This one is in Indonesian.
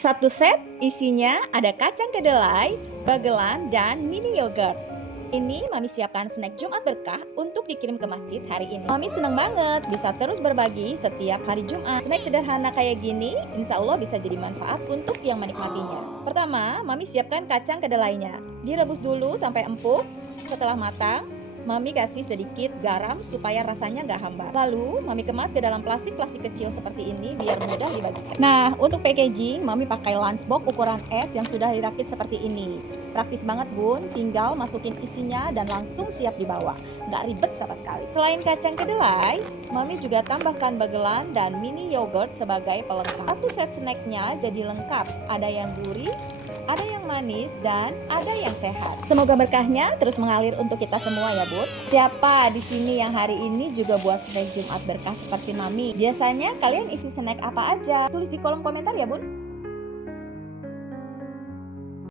Satu set isinya ada kacang kedelai, bagelan, dan mini yogurt. Ini Mami siapkan snack Jumat berkah untuk dikirim ke masjid hari ini. Mami senang banget bisa terus berbagi setiap hari Jumat. Snack sederhana kayak gini insya Allah bisa jadi manfaat untuk yang menikmatinya. Pertama, Mami siapkan kacang kedelainya. Direbus dulu sampai empuk. Setelah matang, Mami kasih sedikit garam supaya rasanya nggak hambar. Lalu Mami kemas ke dalam plastik-plastik kecil seperti ini biar mudah dibagikan. Nah, untuk packaging Mami pakai lunchbox ukuran S yang sudah dirakit seperti ini. Praktis banget bun, tinggal masukin isinya dan langsung siap dibawa. Nggak ribet sama sekali. Selain kacang kedelai, Mami juga tambahkan bagelan dan mini yogurt sebagai pelengkap. Satu set snacknya jadi lengkap. Ada yang gurih, ada yang manis, dan ada yang sehat. Semoga berkahnya terus mengalir untuk kita semua ya bun. Siapa di sini yang hari ini juga buat snack Jumat berkah seperti Mami? Biasanya kalian isi snack apa aja? Tulis di kolom komentar ya bun.